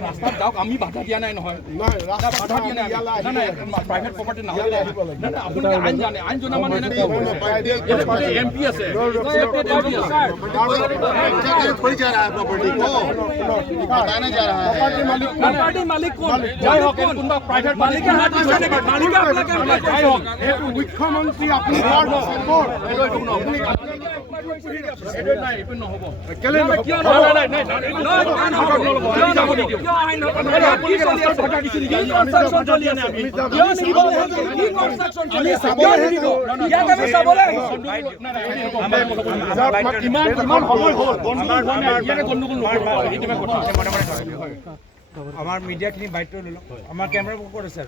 ৰাস্তাত যাওক আমি বাধা দিয়া নাই নহয় বাধা দিয়া নাই প্ৰাইভেট প্ৰপাৰ্টি নহ'লে আপুনি আইন জানে আইন জনা মানে এমপি আছে कोई जा रहा है प्रॉपर्टी को बताया नहीं जा रहा है प्रॉपर्टी मालिक कौन जय हो कौन प्राइवेट मालिक के हाथ में मालिक आपला के जय हो एक मुख्यमंत्री अपनी वार्ड सपोर्ट নাই ইপন নহব কেলে কিয় নাই নাই কিয় আইন আপুনি ভাটা দিছে নেকি কনস্ট্ৰাকচন চলি আছে আমি কিয় নিব কি কনস্ট্ৰাকচন চলি আছে কিয় নিব ইয়াক আমি চাবলে ইমান সময় হ'ল গণ্ডগোল হোৱা নাই ইয়াকে গণ্ডগোল নকৰিব এইটো কথা আমাৰ মিডিয়াখিনি বাইট লৈ লওক আমাৰ কেমেৰা ক'ত আছে